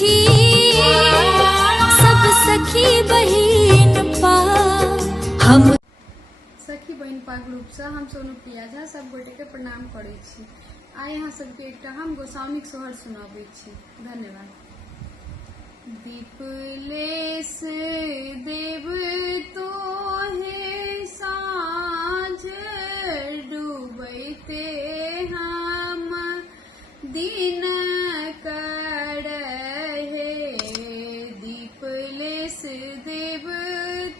छी सब सखी बहिन पा हम सखी बहिन पा ग्रुप से हम सोनू प्रिया झा सब गोटे के प्रणाम करे छी। आइ यहाँ सबके एकटा हम गोसाउनिक सोहर सुनाबे छी। धन्यवाद। दीपलेस देव तोहे साँझ डूबैते हम दिन करहे दीपलेस देव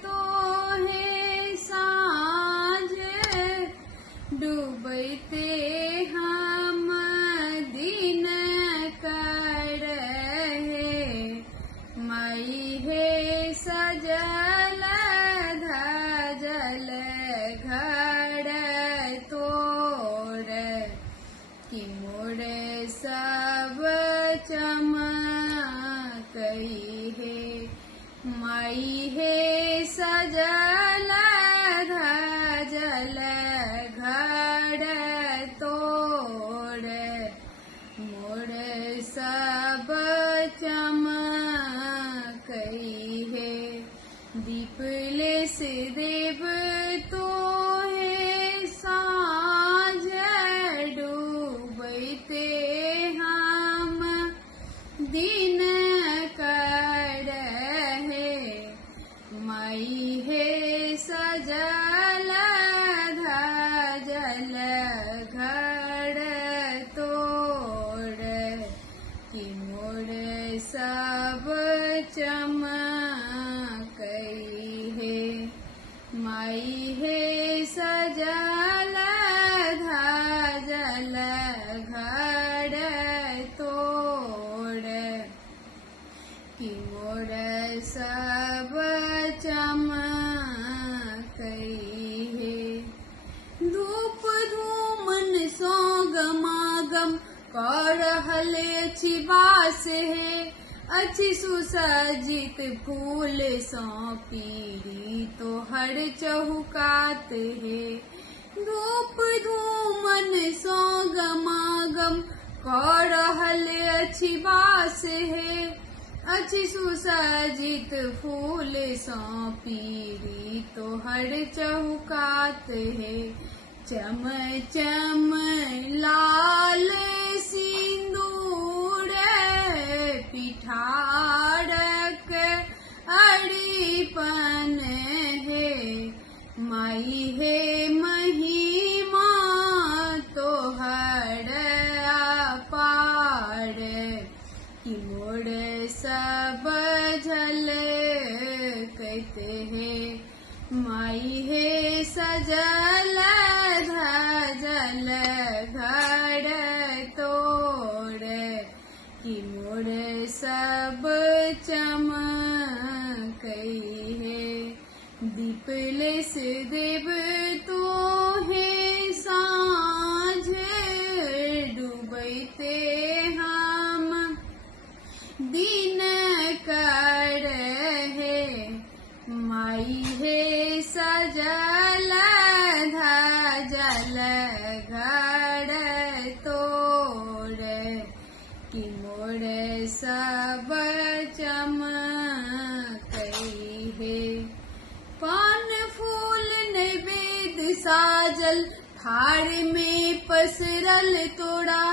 तोहे साँझ डूबैते हम दिन करहे माई हे सजल धजल घर तोर कि मोर सब चमकई हे माई हे सजल धजल घर तोर मोर सब चमकई हे दीपलेस देव तोहे साँझ डूबैते हम दिन करहे माई हे सजल धजल घर तोर कि मोर सब चमकई हे माई हे सजल धजल घर तोर कि मोर सब चमकई हे धूप धूमन सो गमागम कर रहल अछि बास हे अछि सुसज्जित फूल सो पीरी तोहर चहुकात हे धूप धूमन सो गमागम कर रहल अछि बास हे अछि सुसज्जित फूल सो पीरी तोहर चहुकात हे चम चम लाल सिंदूर पिठारक अरिपन हे माई हे महिमा तोहर अपार कि मोर सब झलकते हे माई हे सजल धजल घर तोर कि मोर सब चमकई हे दीपलेस देव तोहे साँझ डूबैते हम दिन करहे माई हे सजल धजल घर तोर कि मोर सब चमकई हे पान फूल नैवेद्य साजल थार में पसरल तोड़ा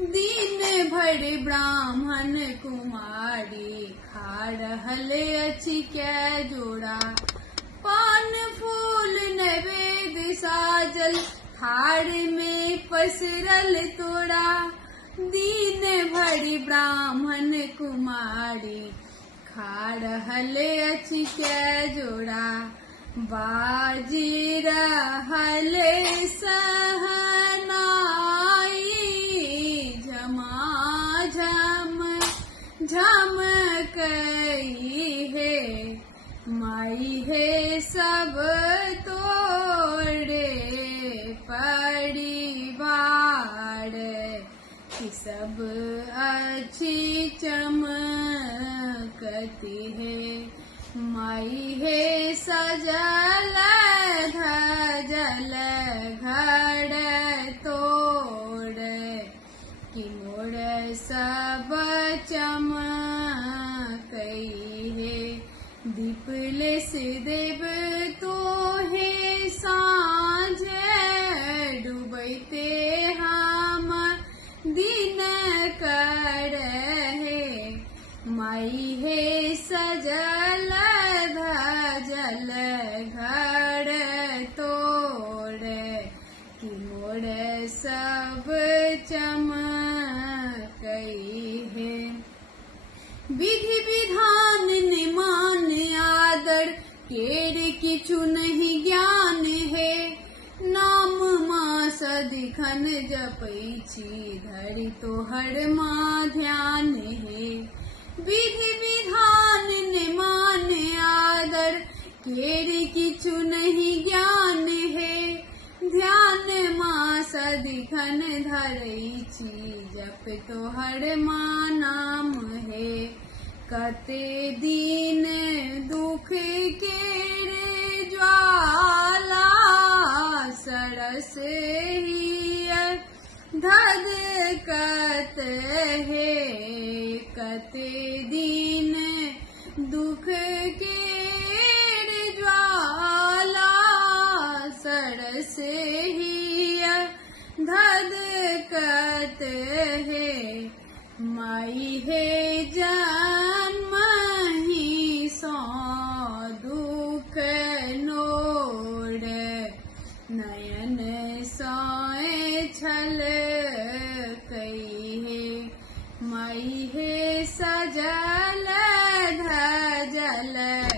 दिन भर ब्राह्मण कुमारी खा रहल अछि कै जोड़ा पान फूल नैवेद्य साजल थार में पसरल तोड़ा दिन भर ब्राह्मण कुमारी खा रहल अछि कै जोड़ा बाजी रहल सहनाई झमाझम झमकई हे माई हे सब तोरे परिवार कि सब अच्छी चमकती है माई हे सजल धजल घर तोड़ कि मोर सब चमक कपले से देव तो हे साँझ डूबते हम दिन कर हे माई हे सजल धजल घर तोड़ कि मोर सब चमकई है विधि विधान निमान आदर केर किछु नहीं ज्ञान है नाम माँ सदिखन जपै छी धरि तोहर माँ ध्यान है विधि विधान निमान आदर केर किछु नहीं ज्ञान है ध्यान माँ सदिखन धरै छी जप तोहर माँ नाम है कते दिन दुख के रे ज्वाला सरस हिय धधकत है कते दिन दुख के रे ज्वाला सरस हिय धधकत है माई हे जन्म ही सो दुख नोड़ नयन सोए छल कई है माई हे सजल धजल